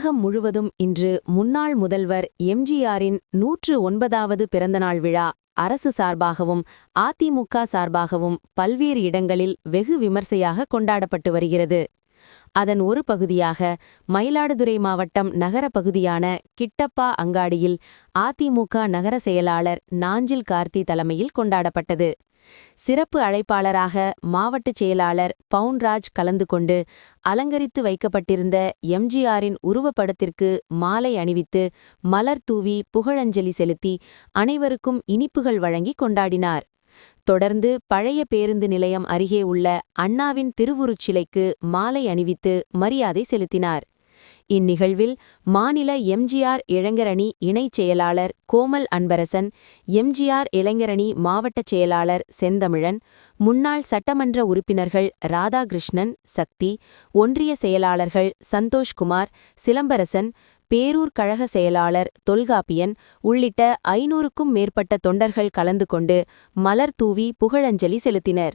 தமிழகம் முழுவதும் இன்று முன்னாள் முதல்வர் எம்ஜிஆரின் 109வது பிறந்தநாள் விழா அரசு சார்பாகவும் அதிமுக சார்பாகவும் பல்வேறு இடங்களில் வெகு விமர்சையாக கொண்டாடப்பட்டு வருகிறது. அதன் ஒரு பகுதியாக மயிலாடுதுறை மாவட்டம் நகர பகுதியான கிட்டப்பா அங்காடியில் அதிமுக நகர செயலாளர் நாஞ்சில் கார்த்தி தலைமையில் கொண்டாடப்பட்டது. சிறப்பு அழைப்பாளராக மாவட்ட செயலாளர் பவுன்ராஜ் கலந்து கொண்டு அலங்கரித்து வைக்கப்பட்டிருந்த எம்ஜிஆரின் உருவப்படத்திற்கு மாலை அணிவித்து மலர் தூவி புகழஞ்சலி செலுத்தி அனைவருக்கும் இனிப்புகள் வழங்கி கொண்டாடினார். தொடர்ந்து பழைய பேருந்து நிலையம் அருகே உள்ள அண்ணாவின் திருவுருச்சிலைக்கு மாலை அணிவித்து மரியாதை செலுத்தினார். இந்நிகழ்வில் மாநில எம்ஜிஆர் இளைஞரணி இணைச் செயலாளர் கோமல் அன்பரசன், எம்ஜிஆர் இளைஞரணி மாவட்டச் செயலாளர் செந்தமிழன், முன்னாள் சட்டமன்ற உறுப்பினர்கள் ராதாகிருஷ்ணன், சக்தி, ஒன்றிய செயலாளர்கள் சந்தோஷ்குமார், சிலம்பரசன், பேரூர் கழக செயலாளர் தொல்காப்பியன் உள்ளிட்ட 500க்கும் மேற்பட்ட தொண்டர்கள் கலந்து கொண்டு மலர் தூவி புகழஞ்சலி செலுத்தினர்.